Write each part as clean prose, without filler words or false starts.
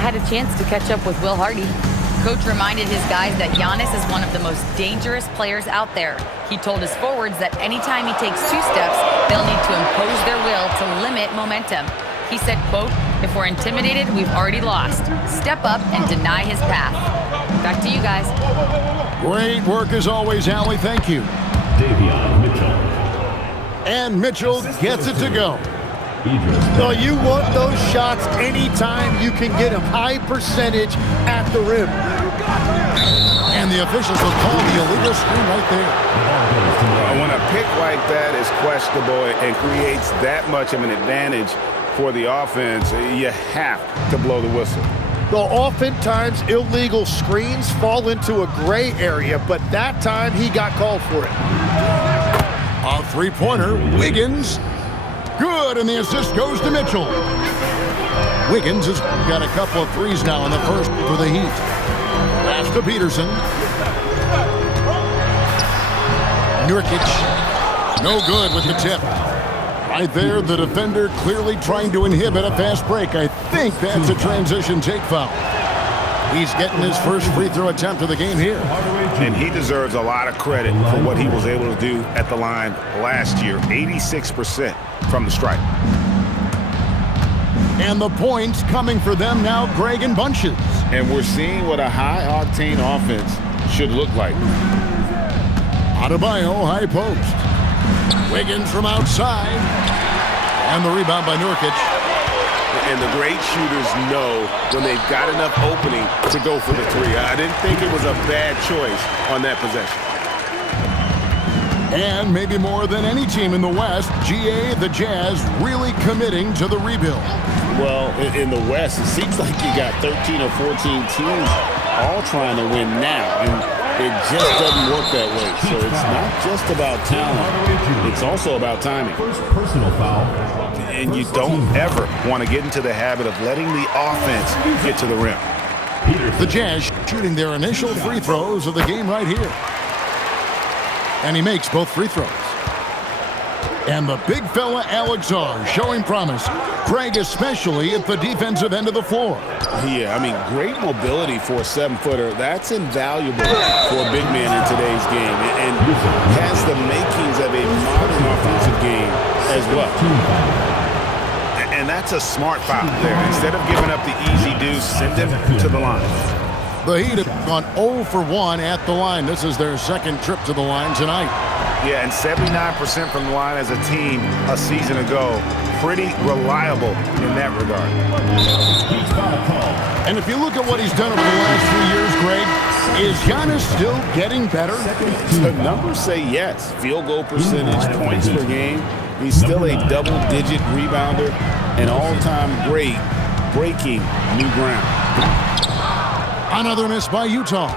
I had a chance to catch up with Will Hardy. Coach reminded his guys that Giannis is one of the most dangerous players out there. He told his forwards that anytime he takes 2 steps, they'll need to impose their will to limit momentum. He said, quote, "If we're intimidated, we've already lost. Step up and deny his path." Back to you guys. Great work as always, Allie. Thank you. Davion Mitchell. And Mitchell gets it to go. So you want those shots anytime you can get them. High percentage at the rim. And the officials will call the illegal screen right there. When a pick like that is questionable and creates that much of an advantage for the offense, you have to blow the whistle. Well, oftentimes illegal screens fall into a gray area, but that time he got called for it. A three-pointer, Wiggins. Good, and the assist goes to Mitchell. Wiggins has got a couple of threes now in the first for the Heat. Pass to Peterson. Nurkic, no good with the tip. Right there, the defender clearly trying to inhibit a fast break. I think that's a transition take foul. He's getting his first free throw attempt of the game here. And he deserves a lot of credit for what he was able to do at the line last year. 86% from the stripe. And the points coming for them now, Greg, in bunches. And we're seeing what a high-octane offense should look like. Adebayo, high post. Wiggins from outside. And the rebound by Nurkic. And the great shooters know when they've got enough opening to go for the three. I didn't think it was a bad choice on that possession. And maybe more than any team in the West, GA, the Jazz, really committing to the rebuild. Well, in the West, it seems like you got 13 or 14 teams all trying to win now. And it just doesn't work that way. So it's not just about talent. It's also about timing. First personal foul. And you don't ever want to get into the habit of letting the offense get to the rim. The Jazz shooting their initial free throws of the game right here. And he makes both free throws. And the big fella Alex R showing promise. Greg especially at the defensive end of the floor. Yeah, I mean, great mobility for a 7-footer. That's invaluable for a big man in today's game. And has the makings of a modern offensive game as well. And that's a smart foul there. Instead of giving up the easy deuce, send him to the line. The Heat have gone 0 for 1 at the line. This is their second trip to the line tonight. Yeah, and 79% from the line as a team a season ago. Pretty reliable in that regard. And if you look at what he's done over the last few years, Greg, is Giannis still getting better? The numbers say yes. Field goal percentage, points per game. He's still a double-digit rebounder, and all-time great breaking new ground. Another miss by Utah.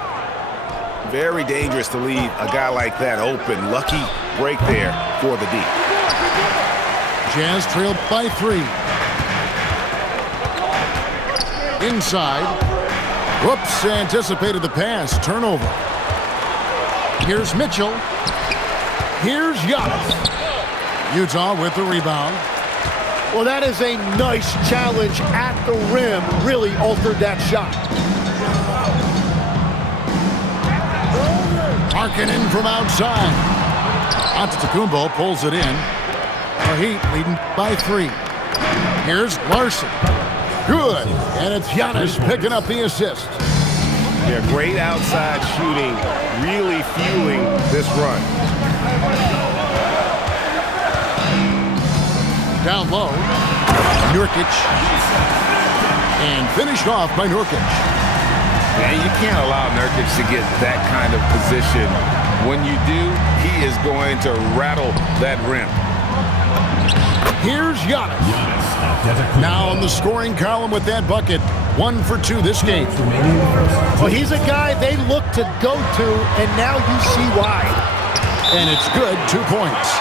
Very dangerous to leave a guy like that open. Lucky break there for the D. Jazz trailed by 3. Inside. Whoops, anticipated the pass. Turnover. Here's Mitchell. Here's Giannis. Utah with the rebound. Well, that is a nice challenge at the rim. Really altered that shot. Markkanen from outside. Antetokounmpo pulls it in. The Heat leading by 3. Here's Larson. Good. And it's Giannis picking up the assist. Yeah, great outside shooting, really fueling this run. Down low. Nurkic. And finished off by Nurkic. Man, you can't allow Nurkic to get that kind of position. When you do, he is going to rattle that rim. Here's Giannis. Now on the scoring column with that bucket. 1 for 2 this game. Well, he's a guy they look to go to, and now you see why. And it's good, 2 points.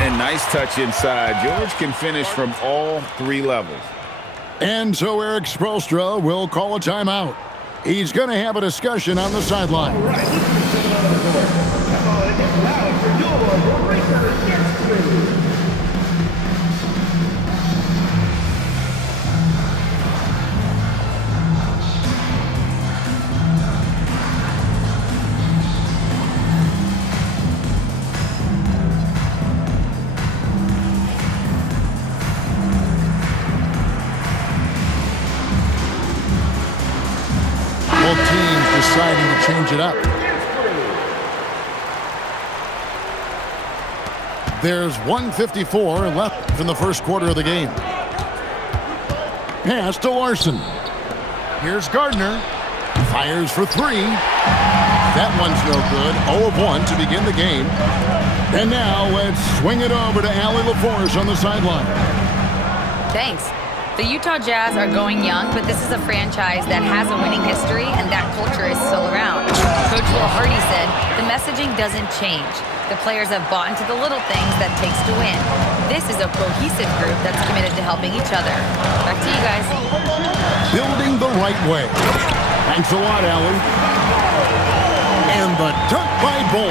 And nice touch inside. George can finish from all 3 levels. And so Eric Spoelstra will call a timeout. He's going to have a discussion on the sideline. deciding to change it up. There's 1:54 left in the first quarter of the game. Pass to Larson. Here's Gardner. Fires for three. That one's no good. 0 of 1 to begin the game. And now let's swing it over to Allie LaForce on the sideline. Thanks. The Utah Jazz are going young, but this is a franchise that has a winning history, and that culture is still around. Coach Will Hardy said, the messaging doesn't change. The players have bought into the little things that it takes to win. This is a cohesive group that's committed to helping each other. Back to you guys. Building the right way. Thanks a lot, Allie. And the dunk by Bol.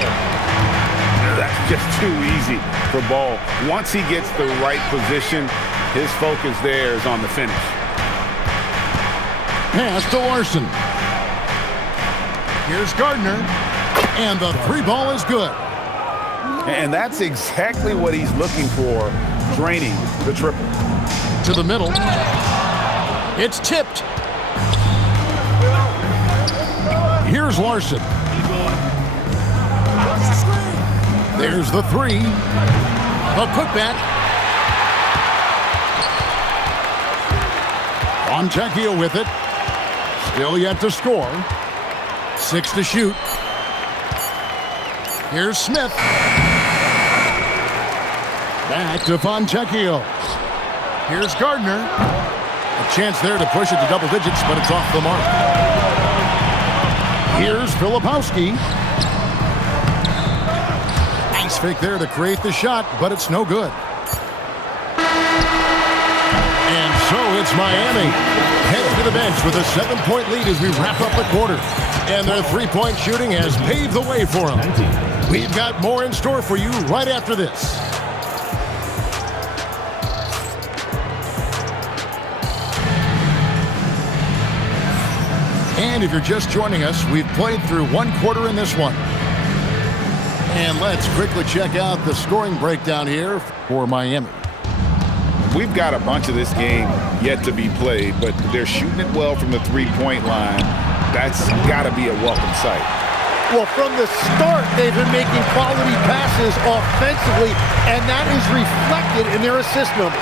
That's just too easy for Bol. Once he gets the right position, his focus there is on the finish. Pass to Larson. Here's Gardner. And the three ball is good. And that's exactly what he's looking for, draining the triple. To the middle. It's tipped. Here's Larson. There's the three. A putback. Fontecchio with it. Still yet to score. 6 to shoot. Here's Smith. Back to Fontecchio. Here's Gardner. A chance there to push it to double digits, but it's off the mark. Here's Filipowski. Nice fake there to create the shot, but it's no good. And so it's Miami. Heading to the bench with a 7-point lead as we wrap up the quarter. And their three-point shooting has paved the way for them. We've got more in store for you right after this. And if you're just joining us, we've played through one quarter in this one. And let's quickly check out the scoring breakdown here for Miami. We've got a bunch of this game yet to be played, but they're shooting it well from the three-point line. That's got to be a welcome sight. Well, from the start, they've been making quality passes offensively, and that is reflected in their assist number.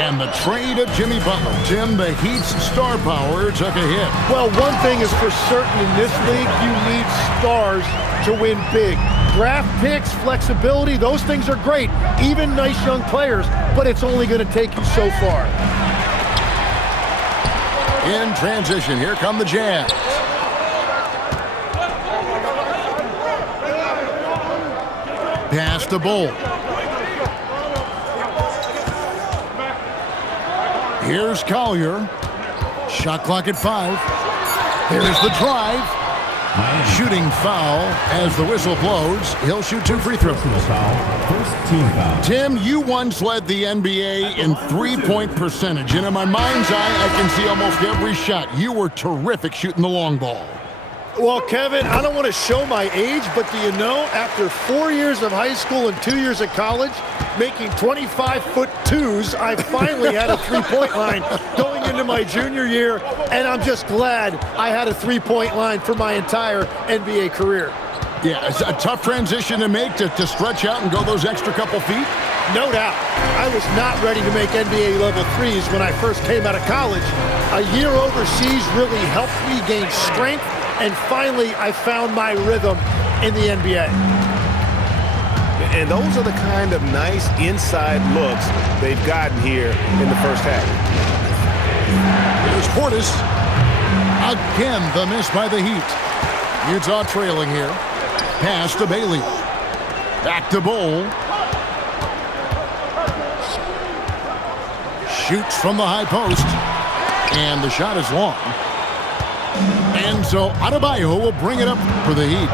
And the trade of Jimmy Butler. Tim, the Heat's star power took a hit. Well, one thing is for certain in this league, you need stars to win big. Draft picks, flexibility, those things are great. Even nice young players, but it's only going to take you so far. In transition, here come the Jazz. Pass to Bol. Here's Collier. Shot clock at 5. There's the drive. Shooting foul as the whistle blows. He'll shoot 2 free throws. First team foul. Tim, you once led the NBA in three-point percentage, and in my mind's eye, I can see almost every shot. You were terrific shooting the long ball. Well, Kevin, I don't want to show my age, but do you know, after 4 years of high school and 2 years of college, making 25-foot-2s, I finally had a three-point line going into my junior year, and I'm just glad I had a three-point line for my entire NBA career. Yeah, it's a tough transition to make to stretch out and go those extra couple feet. No doubt. I was not ready to make NBA level threes when I first came out of college. A year overseas really helped me gain strength, and finally I found my rhythm in the NBA. And those are the kind of nice inside looks they've gotten here in the first half. Here's Portis. Again, the miss by the Heat. Utah trailing here. Pass to Bailey. Back to Bol. Shoots from the high post. And the shot is long. And so Adebayo will bring it up for the Heat.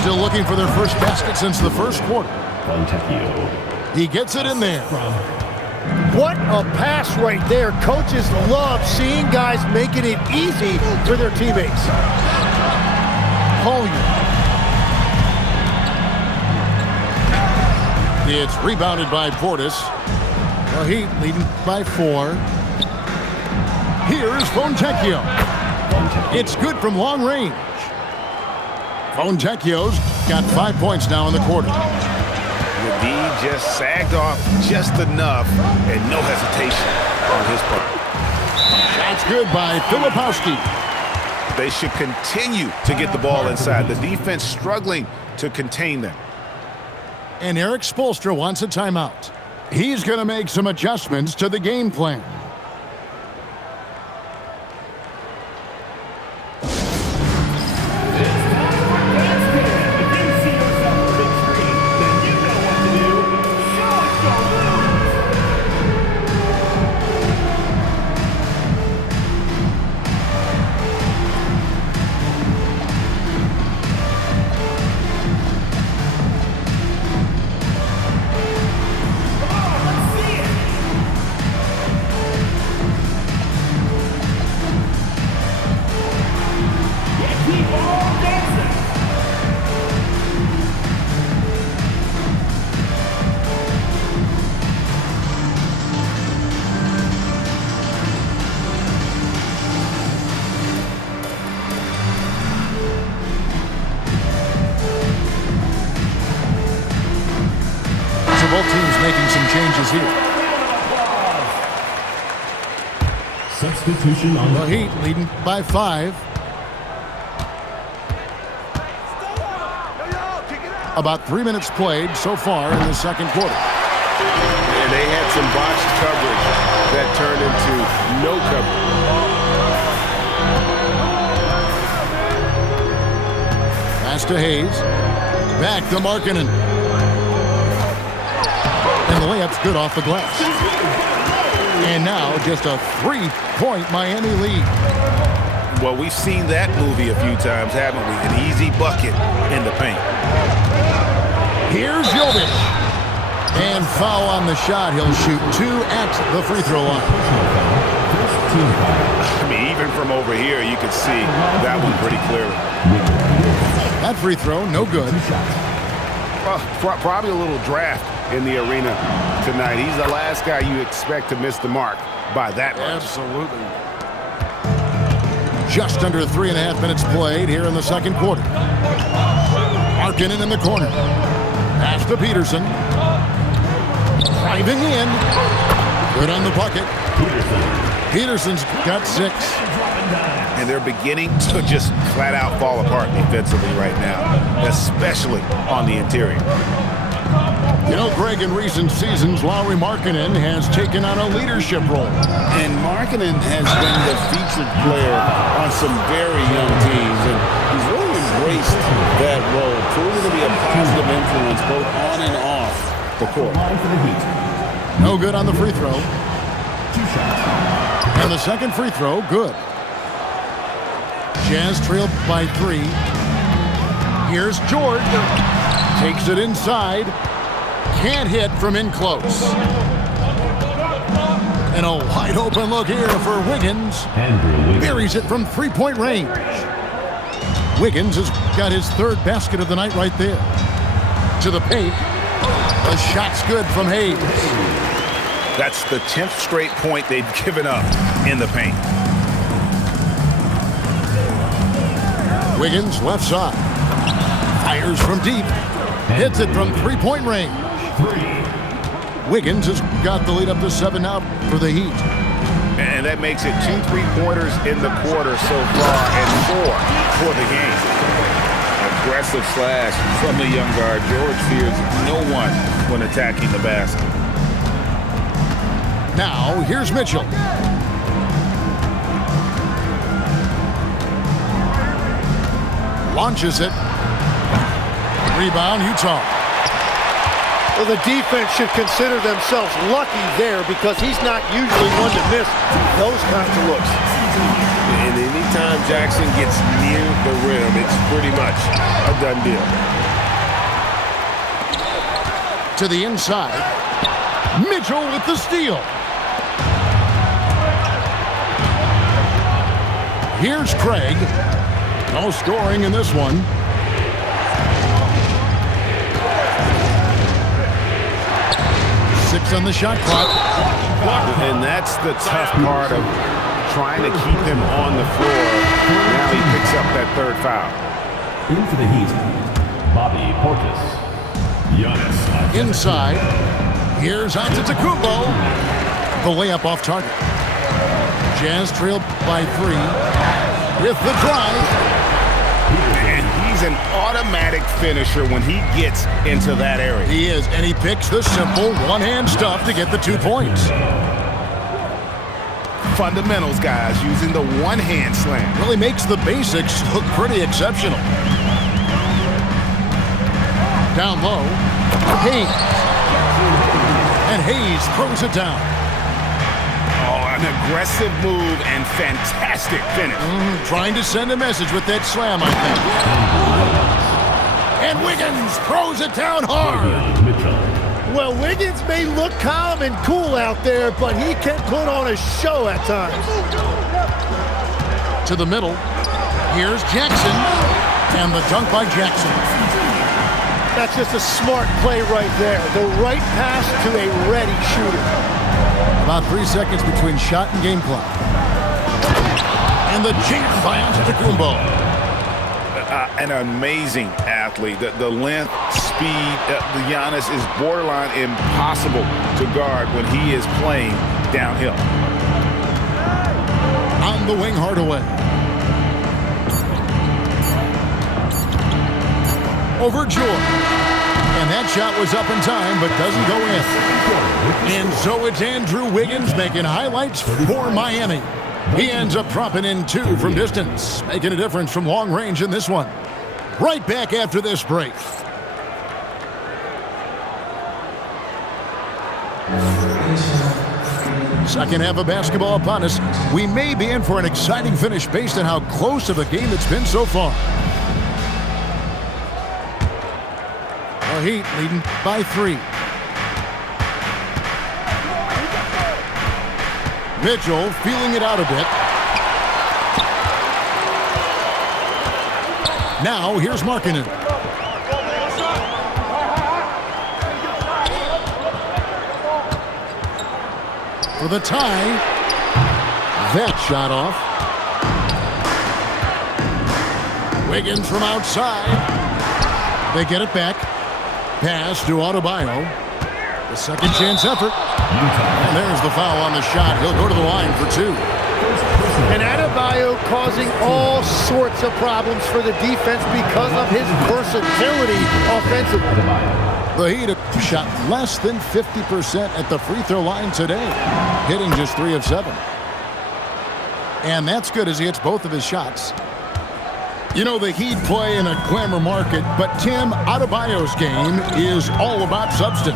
Still looking for their first basket since the first quarter. Fontecchio. He gets it in there. What a pass right there. Coaches love seeing guys making it easy for their teammates. Collier. It's rebounded by Portis. The Heat leading by 4. Here's Fontecchio. Fontecchio. It's good from long range. Fontecchio's got 5 points now in the quarter. The D just sagged off just enough and no hesitation on his part. That's good by Filipowski. They should continue to get the ball inside. The defense struggling to contain them. And Eric Spoelstra wants a timeout. He's going to make some adjustments to the game plan. Both teams making some changes here. Substitution on The Heat leading by 5. About 3 minutes played so far in the second quarter. And they had some botched coverage that turned into no coverage. Pass to Hayes. Back to Markkanen. And the layup's good off the glass. And now just a 3-point Miami lead. Well, we've seen that movie a few times, haven't we? An easy bucket in the paint. Here's Jovic. And foul on the shot. He'll shoot 2 at the free throw line. I mean, even from over here, you can see that one pretty clearly. That free throw, no good. Well, probably a little draft in the arena tonight. He's the last guy you expect to miss the mark by that much. Absolutely. Just under 3.5 minutes played here in the second quarter. Markkanen in the corner. Pass to Peterson. Driving in. Good on the bucket. Peterson's got 6. And they're beginning to just flat out fall apart defensively right now, especially on the interior. You know, Greg, in recent seasons, Lauri Markkanen has taken on a leadership role. And Markkanen has been the featured player on some very young teams, and he's really embraced that role, proving to be a positive influence both on and off the court. No good on the free throw. And the second free throw, good. Jazz trailed by 3. Here's George. Takes it inside. Can't hit from in close. And a wide open look here for Wiggins. Buries it from 3-point range. Wiggins has got his 3rd basket of the night right there. To the paint. The shot's good from Hayes. That's the 10th straight point they've given up in the paint. Wiggins left side. Fires from deep. Hits it from 3-point range. Wiggins has got the lead up to 7 now for the Heat. And that makes it 2 3-pointers in the quarter so far and 4 for the game. Aggressive slash from the young guard. George fears no one when attacking the basket. Now, here's Mitchell. Launches it. Rebound, Utah. Well, the defense should consider themselves lucky there because he's not usually one to miss those kinds of looks. And anytime Jackson gets near the rim, it's pretty much a done deal. To the inside. Mitchell with the steal. Here's Craig. No scoring in this one. On the shot clock. And that's the tough part of trying to keep him on the floor. Now he picks up that third foul. In for the Heat, Bobby Portis. Giannis. Inside. Here's Antetokounmpo. The layup off target. Jazz trailed by 3 with the drive. And he's an automatic finisher when he gets into that area. He is, and he picks the simple one-hand stuff to get the 2 points. Fundamentals, guys, using the one-hand slam. Really makes the basics look pretty exceptional. Down low, Hayes. And Hayes throws it down. Oh, an aggressive move and fantastic finish. Trying to send a message with that slam, I think. And Wiggins throws it down hard. Well, Wiggins may look calm and cool out there, but he can put on a show at times. To the middle. Here's Jackson. And the dunk by Jackson. That's just a smart play right there. The right pass to a ready shooter. About 3 seconds between shot and game clock. And the jam by Antetokounmpo. An amazing athlete. The length, speed, the Giannis is borderline impossible to guard when he is playing downhill. On the wing, Hardaway. Over Jordan. And that shot was up in time, but doesn't go in. And so it's Andrew Wiggins making highlights for Miami. He ends up dropping in 2 from distance, making a difference from long range in this one. Right back after this break. Second half of basketball upon us. We may be in for an exciting finish based on how close of a game it's been so far. The Heat leading by 3. Mitchell feeling it out a bit. Now here's Markkanen. For the tie. That shot off. Wiggins from outside. They get it back. Pass to Adebayo. The second chance effort. And there's the foul on the shot. He'll go to the line for 2. And Adebayo causing all sorts of problems for the defense because of his versatility offensively. The Heat have shot less than 50% at the free throw line today, hitting just 3 of 7. And that's good as he hits both of his shots. You know, the Heat play in a glamour market, but Tim, Adebayo's game is all about substance.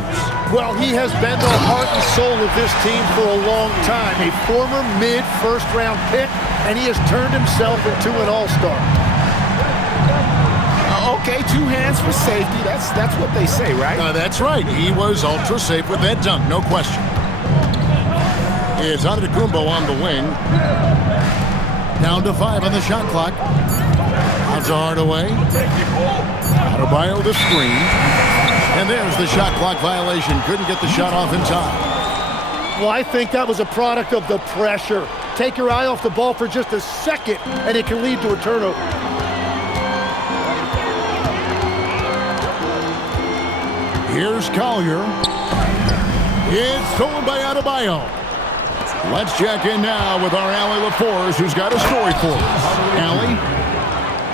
Well, he has been the heart and soul of this team for a long time. A former mid-first-round pick, and he has turned himself into an all-star. Okay, 2 hands for safety. That's what they say, right? That's right. He was ultra safe with that dunk, no question. It's Antetokounmpo on the wing. Down to 5 on the shot clock. Out to Hardaway. Adebayo the screen. And there's the shot clock violation. Couldn't get the shot off in time. Well, I think that was a product of the pressure. Take your eye off the ball for just a second, and it can lead to a turnover. Here's Collier. It's stolen by Adebayo. Let's check in now with our Allie LaForce, who's got a story for us. Allie?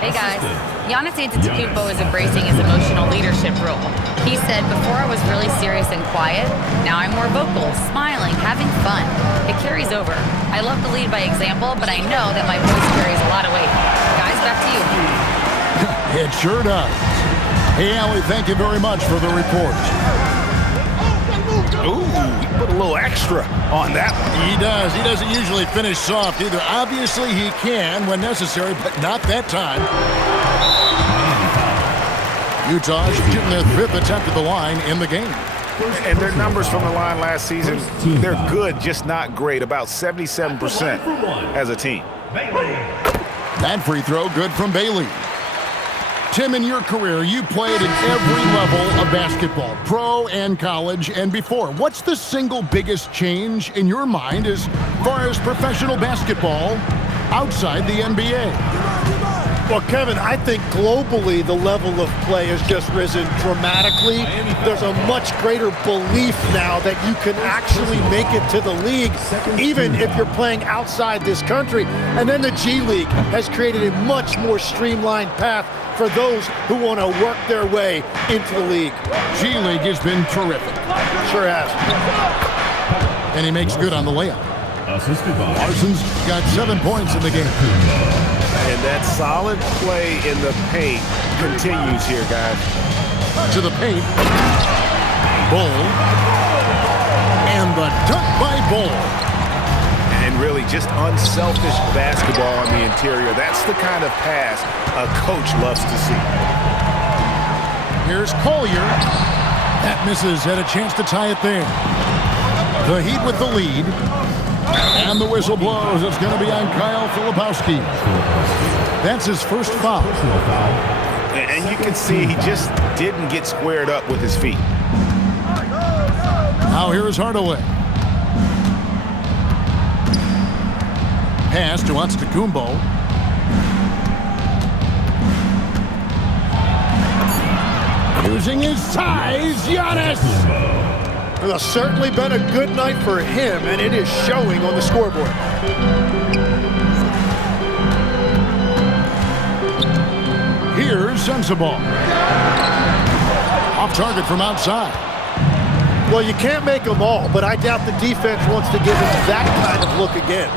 Hey guys, Giannis Antetokounmpo is embracing his emotional leadership role. He said, before I was really serious and quiet, now I'm more vocal, smiling, having fun. It carries over. I love to lead by example, but I know that my voice carries a lot of weight. Guys, back to you. It sure does. Hey, Allie, thank you very much for the report. Ooh, he put a little extra on that one. He does. He doesn't usually finish soft either. Obviously, he can when necessary, but not that time. Utah shooting their 5th attempt at the line in the game. And their numbers from the line last season, they're good, just not great. About 77% as a team. That free throw good from Bailey. Tim, in your career, you played at every level of basketball, pro and college and before. What's the single biggest change in your mind as far as professional basketball outside the NBA? Well, Kevin, I think globally the level of play has just risen dramatically. There's a much greater belief now that you can actually make it to the league, even if you're playing outside this country. And then the G League has created a much more streamlined path for those who want to work their way into the league. G League has been terrific. Sure has. And he makes good on the layup. Larson's got 7 points in the game. And that solid play in the paint continues here, guys. To the paint. Bull. And the dunk by Bull. And really just unselfish basketball on the interior. That's the kind of pass a coach loves to see. Here's Collier. That misses. Had a chance to tie it there. The Heat with the lead. And the whistle blows. It's going to be on Kyle Filipowski. That's his first foul. And you can see he just didn't get squared up with his feet. Now here's Hardaway. Pass to Antetokounmpo. Using his size, Giannis. It has certainly been a good night for him, and it is showing on the scoreboard. Here's Sensabaugh. Off target from outside. Well, you can't make them all, but I doubt the defense wants to give him that kind of look again.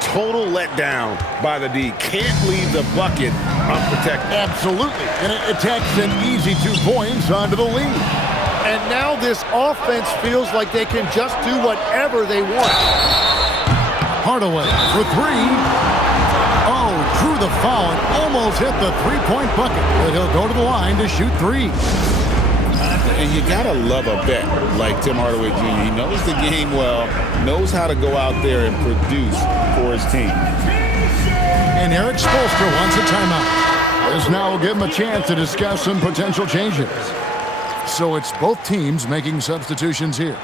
Total letdown by the D. Can't leave the bucket unprotected. Absolutely. And it attacks an easy 2 points onto the lead. And now this offense feels like they can just do whatever they want. Hardaway for 3. Oh, drew the foul and almost hit the 3-point bucket. But he'll go to the line to shoot 3. And you gotta love a vet like Tim Hardaway Jr. He knows the game well, knows how to go out there and produce for his team. And Eric Spoelstra wants a timeout. This now will give him a chance to discuss some potential changes. So it's both teams making substitutions here.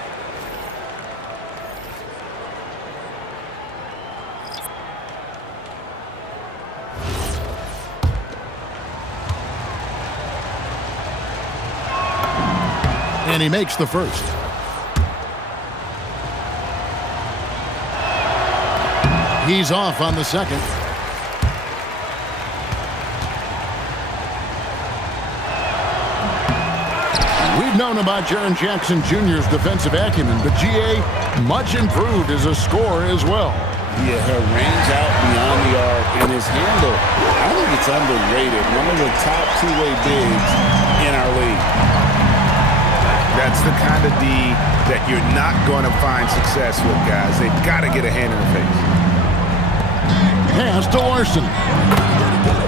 And he makes the first. He's off on the second. We've known about Jaren Jackson Jr.'s defensive acumen, but GA much improved as a scorer as well. Yeah, her range out beyond the arc and his handle, I think it's underrated. One of the top two-way bigs in our league. That's the kind of D that you're not going to find success with, guys. They've got to get a hand in the face. Pass to Larson.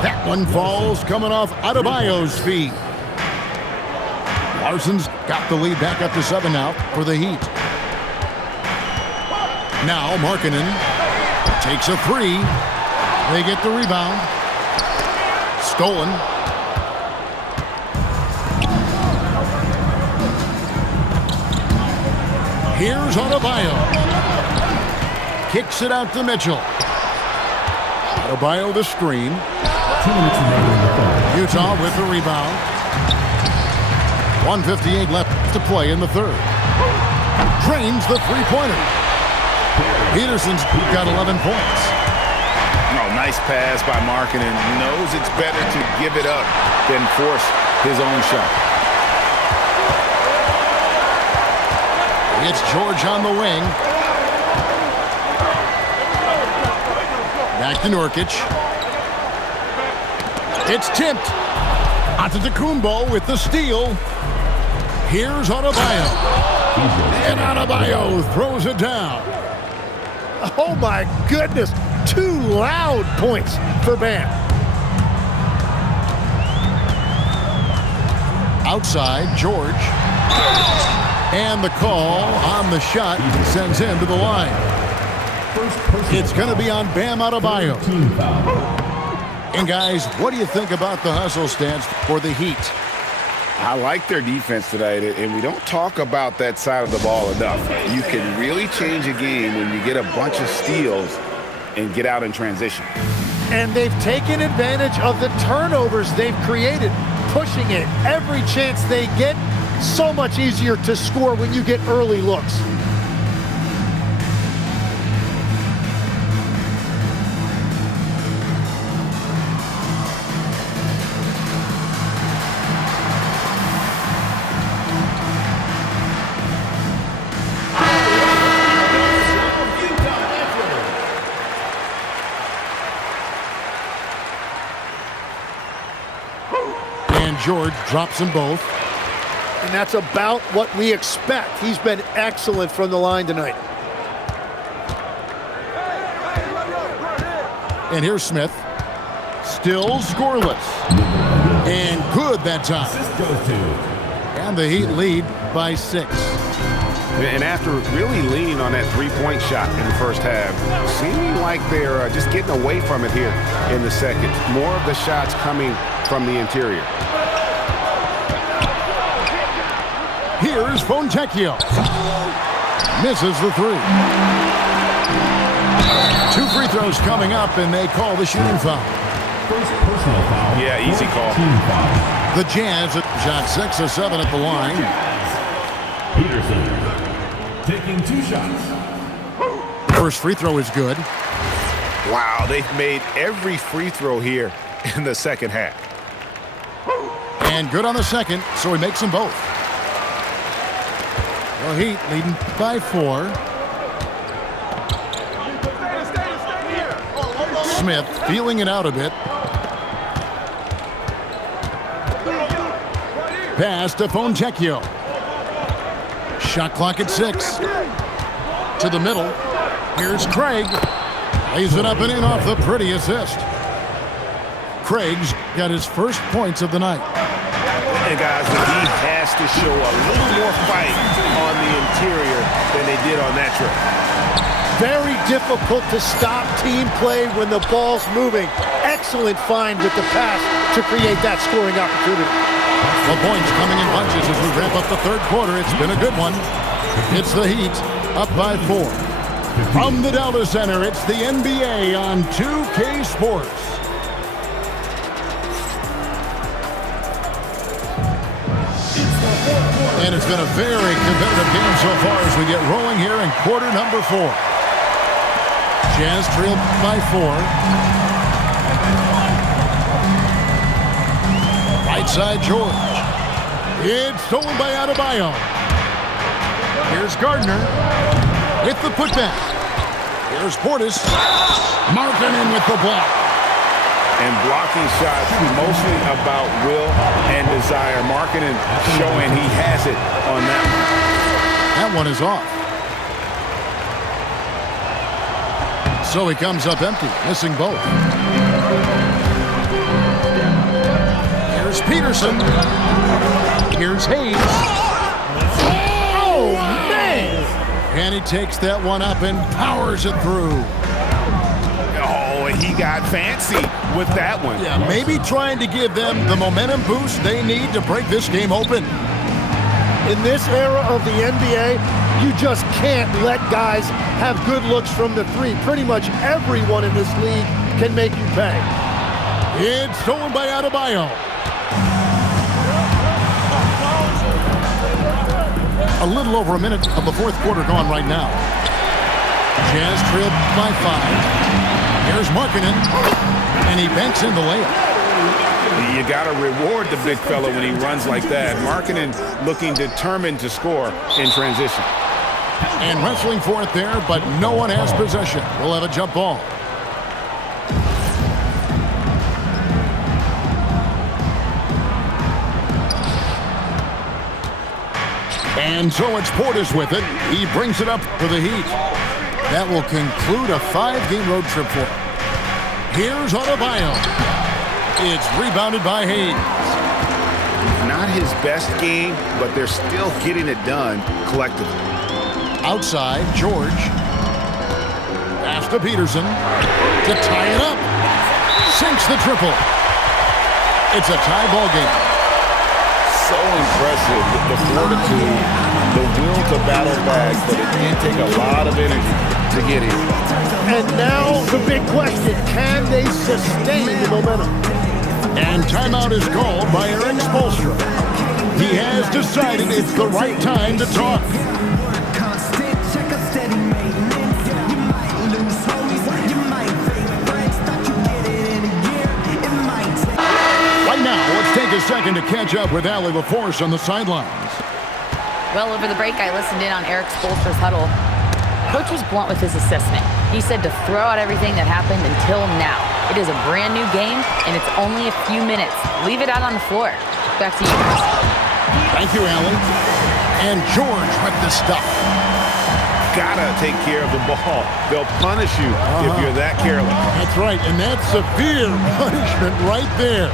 That one falls coming off Adebayo's feet. Larson's got the lead back up to 7 now for the Heat. Now Markkanen takes a 3. They get the rebound. Stolen. Here's Adebayo. Kicks it out to Mitchell. Adebayo the screen. 2 minutes remaining in the third. Utah with the rebound. 1:58 left to play in the third. Drains the three-pointer. Peterson's got 11 points. Oh, nice pass by Markkanen. Knows it's better to give it up than force his own shot. It's George on the wing. Back to Nurkic. It's tipped. Antetokounmpo with the steal. Here's Adebayo. And Adebayo throws it down. Oh, my goodness. 2 loud points for Bam. Outside, George. And the call on the shot sends him to the line. It's going to be on Bam Adebayo. And guys, what do you think about the hustle stats for the Heat? I like their defense tonight, and we don't talk about that side of the ball enough. You can really change a game when you get a bunch of steals and get out in transition. And they've taken advantage of the turnovers they've created, pushing it every chance they get. So much easier to score when you get early looks. George drops them both. And that's about what we expect. He's been excellent from the line tonight. And here's Smith. Still scoreless. And good that time. And the Heat lead by 6. And after really leaning on that three-point shot in the first half, seeming like they're just getting away from it here in the second. More of the shots coming from the interior. Here's Fontecchio. Misses the 3. 2 free throws coming up, and they call the shooting foul. First personal foul. Yeah, easy call. Team foul. The Jazz shot 6 of 7 at the line. Peterson taking 2 shots. First free throw is good. Wow, they've made every free throw here in the second half. And good on the second, so he makes them both. The Heat leading by 4. Smith feeling it out a bit. Pass to Fontecchio. Shot clock at 6. To the middle. Here's Craig. Lays it up and in off the pretty assist. Craig's got his first points of the night. And guys, the Heat has to show a little more fight on the interior than they did on that trip. Very difficult to stop team play when the ball's moving. Excellent find with the pass to create that scoring opportunity. The points coming in bunches as we wrap up the third quarter. It's been a good one. It's the Heat up by 4. From the Delta Center, it's the NBA on 2K Sports. And it's been a very competitive game so far as we get rolling here in quarter number 4. Jazz trailed by 4. Right side, George. It's stolen by Adebayo. Here's Gardner with the putback. Here's Portis. Markkanen with the block. And blocking shots mostly about will and desire. Markkanen showing he has it on that one. That one is off. So he comes up empty, missing both. Here's Peterson. Here's Hayes. Oh, man! And he takes that one up and powers it through. Oh, and he got fancy with that one. Yeah, maybe trying to give them the momentum boost they need to break this game open. In this era of the NBA, you just can't let guys have good looks from the 3. Pretty much everyone in this league can make you pay. It's stolen by Adebayo. A little over a minute of the fourth quarter gone right now. Jazz trailed by 5. Here's Markkanen, and he banks in the layup. You got to reward the big fella when he runs like that. Markkanen looking determined to score in transition. And wrestling for it there, but no one has possession. We'll have a jump ball. And so it's Portis with it. He brings it up for the Heat. That will conclude a 5-game road trip for him. Here's Adebayo. It's rebounded by Hayes. Not his best game, but they're still getting it done collectively. Outside, George. Pass to Peterson to tie it up. sinks the triple. It's a tie ball game. So impressive, the fortitude, the will to battle back, but it can take a lot of energy to get here. And now the big question, can they sustain the momentum? And timeout is called by Erik Spoelstra. He has decided it's the right time to talk. Right now, let's take a second to catch up with Allie LaForce on the sidelines. Well, over the break, I listened in on Erik Spoelstra's huddle. Coach was blunt with his assessment. He said to throw out everything that happened until now. It is a brand new game, and it's only a few minutes. Leave it out on the floor. Back to you guys. Thank you, Allie. And George with the stuff. Gotta take care of the ball. They'll punish you if you're that careless. That's right, and that's severe punishment right there.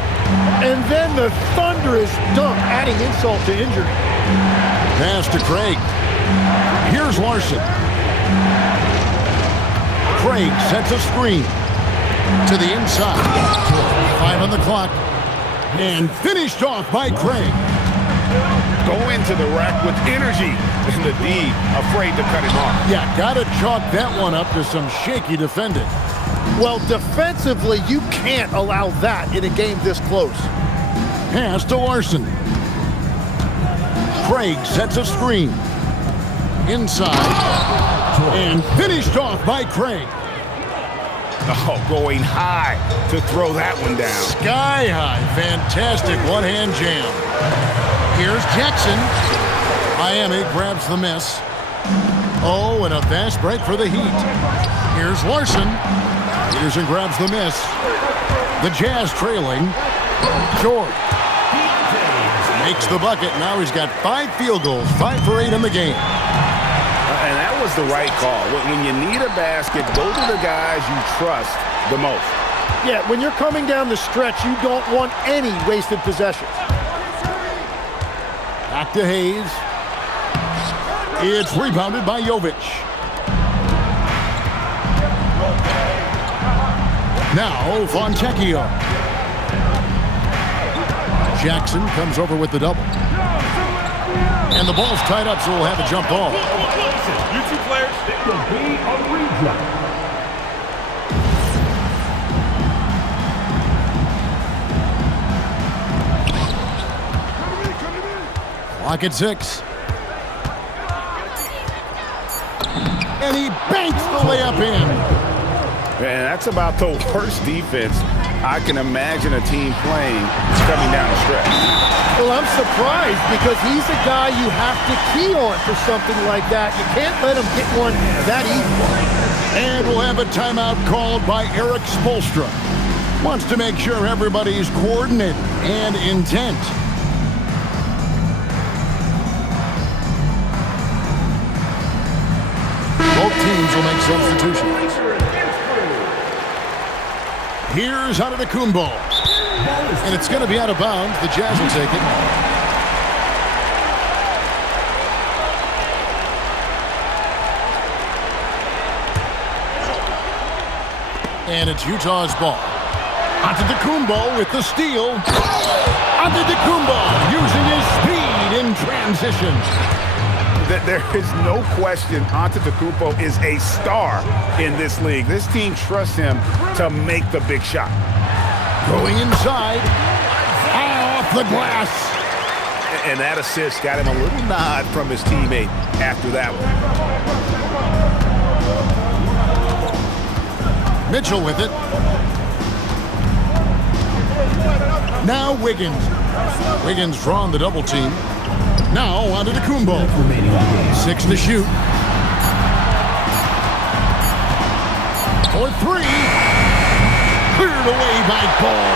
And then the thunderous dunk, adding insult to injury. Pass to Craig. Here's Larson. Craig sets a screen to the inside. 5 on the clock. And finished off by Craig. Go into the rack with energy. And the D afraid to cut him off. Yeah, gotta chalk that one up to some shaky defending. Well, defensively, you can't allow that in a game this close. Pass to Larson. Craig sets a screen. Inside. And finished off by Craig. Oh, going high to throw that one down. Sky high. Fantastic one-hand jam. Here's Jackson. Miami grabs the miss. Oh, and a fast break for the Heat. Here's Larson. Peterson grabs the miss. The Jazz trailing. George makes the bucket. Now he's got 5 field goals, 5 for 8 in the game. And that was the right call. When you need a basket, go to the guys you trust the most. Yeah, when you're coming down the stretch, you don't want any wasted possessions. Back to Hayes. It's rebounded by Jovic. Now Fontecchio. Jackson comes over with the double. And the ball's tied up, so we'll have a jump ball. You two players, it will be a redraw. Clock at 6. And he banks the layup in. And that's about the worst defense I can imagine a team playing coming down the stretch. Well, I'm surprised because he's a guy you have to key on for something like that. You can't let him get one that easy. And we'll have a timeout called by Erik Spoelstra. Wants to make sure everybody's coordinated and intent. Both teams will make substitutions. Here's Antetokounmpo. And it's going to be out of bounds. The Jazz will take it. And it's Utah's ball. Antetokounmpo with the steal. Antetokounmpo using his speed in transition. There is no question Antetokounmpo is a star in this league. This team trusts him to make the big shot. Going inside. Off the glass. And that assist got him a little nod from his teammate after that one. Mitchell with it. Now Wiggins. Wiggins drawn the double team. Now Antetokounmpo. 6 to shoot. For 3. Cleared away by Paul.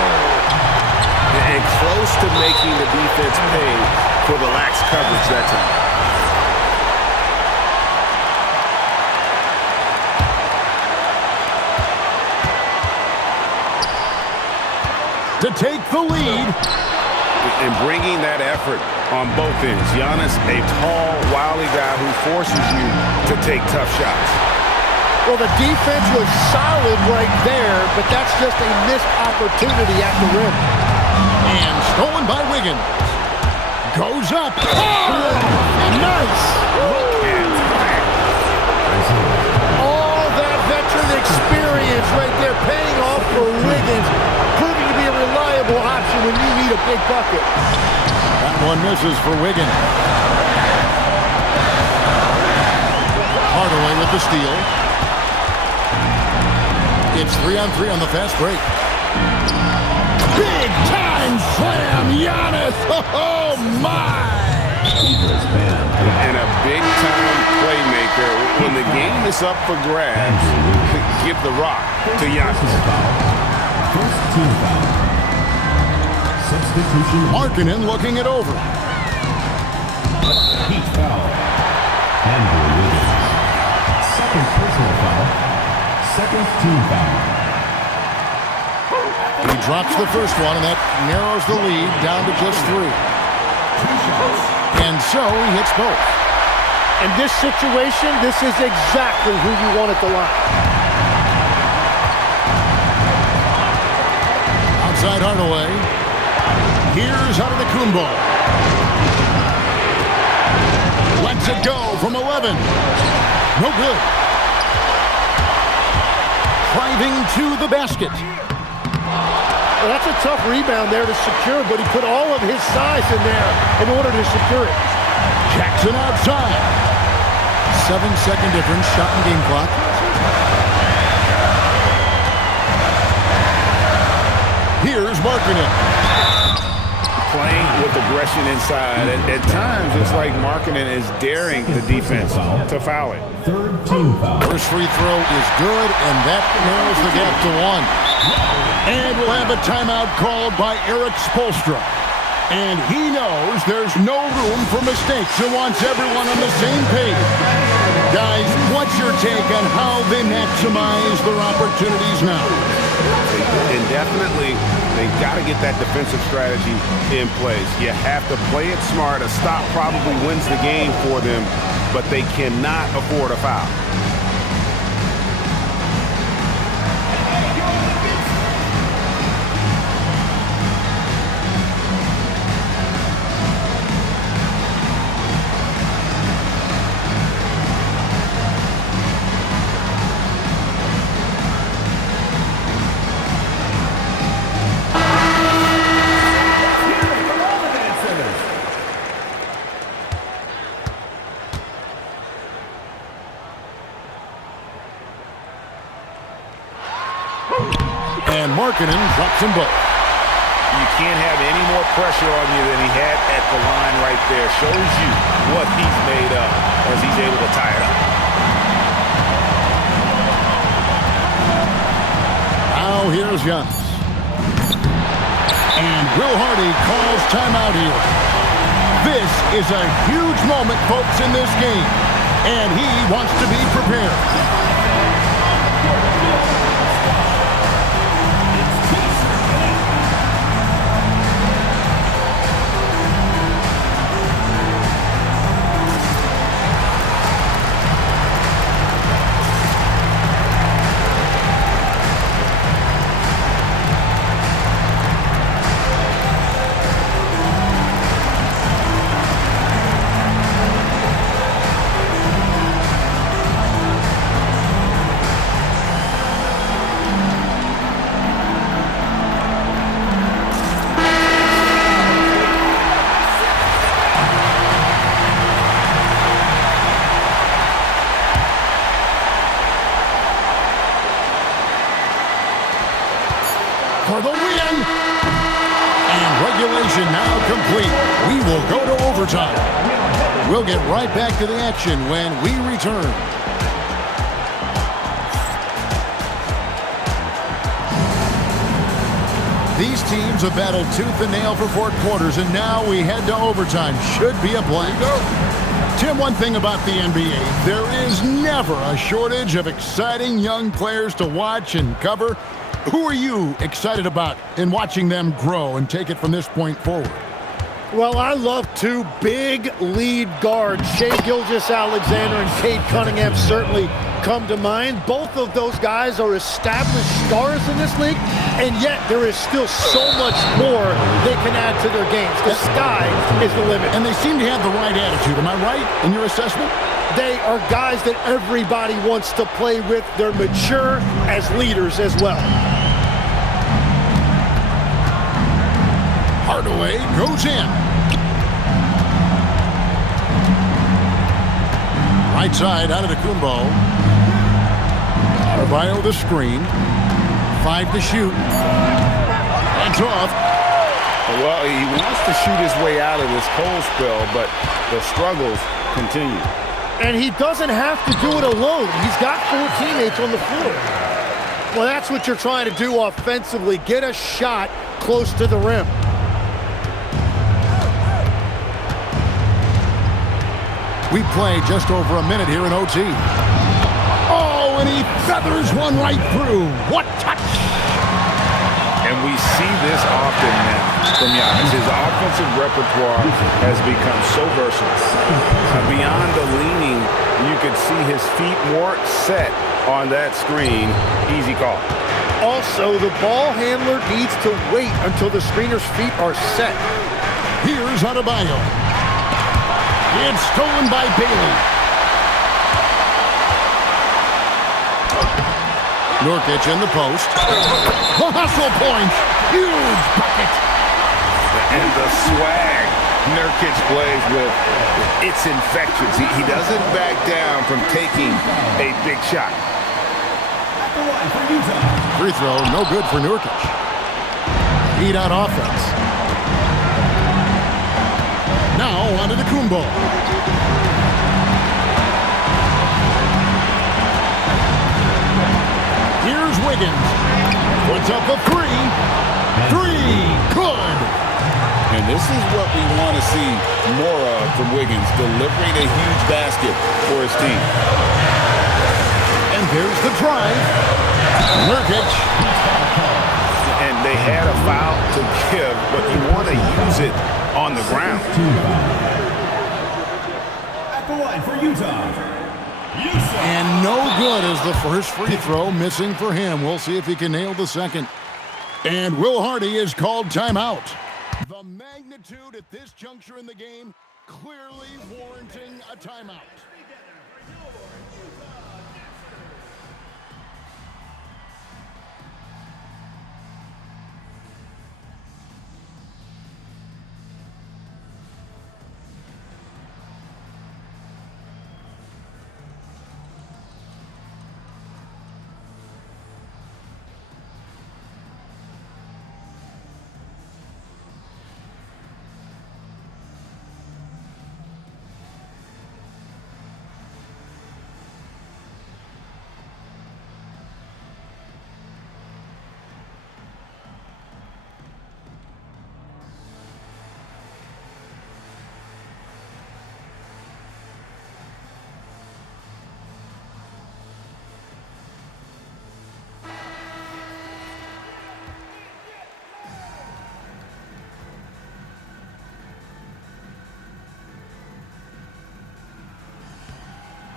And close to making the defense pay for the lax coverage that time. To take the lead. And bringing that effort on both ends. Giannis, a tall, wily guy who forces you to take tough shots. Well, the defense was solid right there, but that's just a missed opportunity at the rim. And stolen by Wiggins. Goes up. Oh, nice. All that veteran experience right there paying off for Wiggins, proving to be a reliable option when you need a big bucket. That one misses for Wiggins. Hardaway with the steal. It's 3-on-3 on the fast break. Big time slam, Giannis! Oh my! And a big time playmaker. When the game is up for grabs, give the rock to Giannis. First team foul. Substitution. Markkanen looking it over. Heat foul. Andrew Wiggins. Second personal foul. Second team foul. He drops the first one, and that narrows the lead down to just 3. And so he hits both. In this situation, this is exactly who you want at the line. Outside Hardaway. Here's Antetokounmpo. Lets it go from 11. No good. Driving to the basket. Well, that's a tough rebound there to secure, but he put all of his size in there in order to secure it. Jackson outside. 7-second difference, shot and game clock. Here's Markkanen. Playing with aggression inside. At times, it's like Markkanen is daring the defense to foul it. Third team foul. First free throw is good, and that narrows the gap to 1. And we'll have a timeout called by Erik Spoelstra. And he knows there's no room for mistakes and wants everyone on the same page. Guys, what's your take on how they maximize their opportunities now? And definitely, they've got to get that defensive strategy in place. You have to play it smart. A stop probably wins the game for them, but they cannot afford a foul. And Markkanen drops them both. You can't have any more pressure on you than he had at the line right there. Shows you what he's made of as he's able to tie it up. Now here's Giannis. And Will Hardy calls timeout here. This is a huge moment, folks, in this game. And he wants to be prepared. For the win! And regulation now complete. We will go to overtime. We'll get right back to the action when we return. These teams have battled tooth and nail for 4 quarters, and now we head to overtime. Should be a blast. Tim, one thing about the NBA, there is never a shortage of exciting young players to watch and cover. Who are you excited about in watching them grow and take it from this point forward? Well, I love 2 big lead guards, Shai Gilgeous-Alexander and Cade Cunningham, certainly come to mind. Both of those guys are established stars in this league, and yet there is still so much more they can add to their games. The sky is the limit. And they seem to have the right attitude. Am I right in your assessment? They are guys that everybody wants to play with. They're mature as leaders as well. Hardaway goes in. Right side out of the Kumbo. Adebayo the screen. 5 to shoot. Hands off. Well, he wants to shoot his way out of this cold spell, but the struggles continue. And he doesn't have to do it alone. He's got 4 teammates on the floor. Well, that's what you're trying to do offensively. Get a shot close to the rim. We play just over a minute here in OT. Oh, and he feathers one right through. What touch! And we see this often now from Giannis. His offensive repertoire has become so versatile. Beyond the leaning, you could see his feet more set on that screen. Easy call. Also, the ball handler needs to wait until the screener's feet are set. Here's Adebayo. It's stolen by Bailey. Nurkic in the post. The hustle point. Huge bucket. And the swag Nurkic plays with, it's infectious. He doesn't back down from taking a big shot. At the line for Utah. Free throw, no good for Nurkic. Heat on offense. Now onto the Kumbo. Here's Wiggins. Puts up a 3. 3. Good. And this is what we want to see more of from Wiggins, delivering a huge basket for his team. And there's the drive. Nurkic. And they had a foul to give, but you want to use it on the ground. At the line for Utah. And no good as the first free throw missing for him. We'll see if he can nail the second. And Will Hardy is called timeout. The magnitude at this juncture in the game clearly warranting a timeout.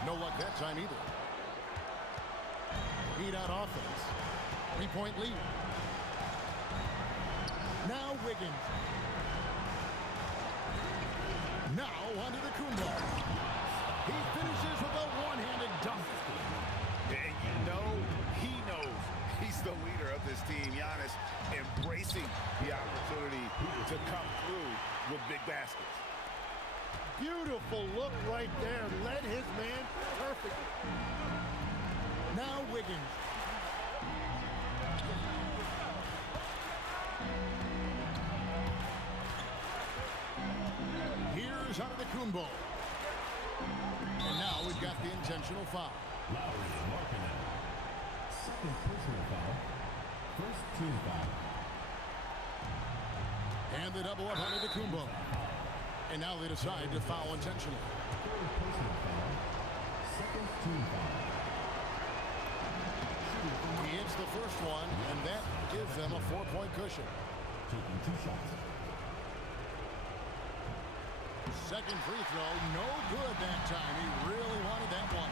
No luck that time either. Heat out offense. 3-point lead. Now Wiggins. Now onto the Kumbo. He finishes with a one-handed dunk. And you know, he knows he's the leader of this team. Giannis embracing the opportunity to come through with big baskets. Beautiful look right there. Led his man perfectly. Now Wiggins. Here's Antetokounmpo. And now we've got the intentional foul. Lowry Markkanen. Second personal foul. First team foul. And the double up on Antetokounmpo. And now they decide to foul intentionally. Third personal foul. Second team foul. He hits the first one, and that gives them a 4-point cushion. Taking 2 shots. Second free throw, no good that time. He really wanted that one.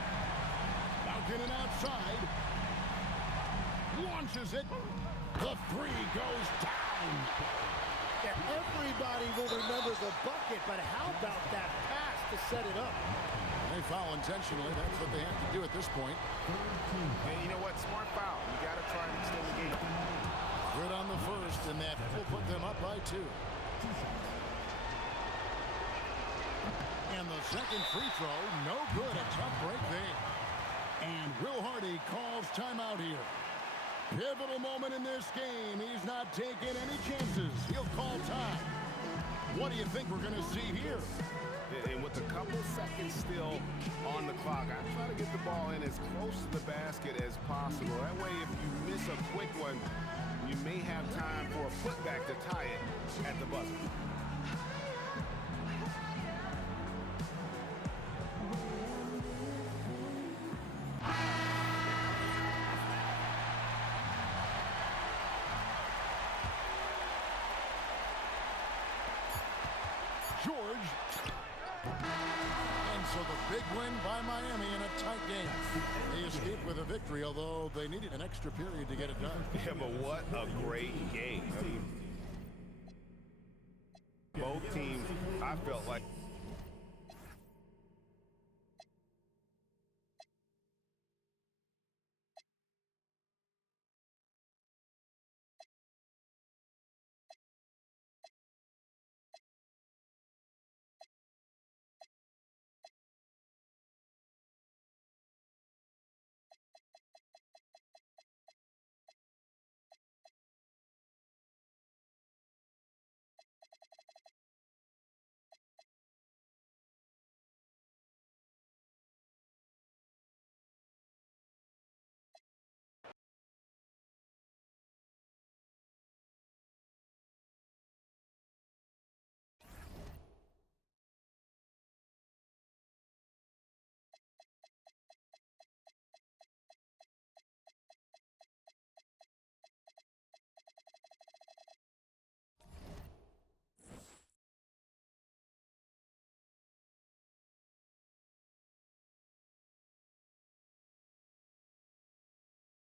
Looking and outside. Launches it. The three goes down. Yeah, everybody will remember the bucket, but how about that pass to set it up? They foul intentionally. That's what they have to do at this point. And you know what? Smart foul. You got to try and extend the game. Good on the first, and that will put them up by 2. And the second free throw, no good. A tough break there. And Will Hardy calls timeout here. Pivotal moment in this game. He's not taking any chances. He'll call time. What do you think we're going to see here? And with a couple seconds still on the clock, I try to get the ball in as close to the basket as possible. That way, if you miss a quick one, you may have time for a putback to tie it at the buzzer. George. And so the big win by Miami in a tight game. They escaped with a victory, although they needed an extra period to get it done. Yeah, but what a great game. I mean, both teams, I felt like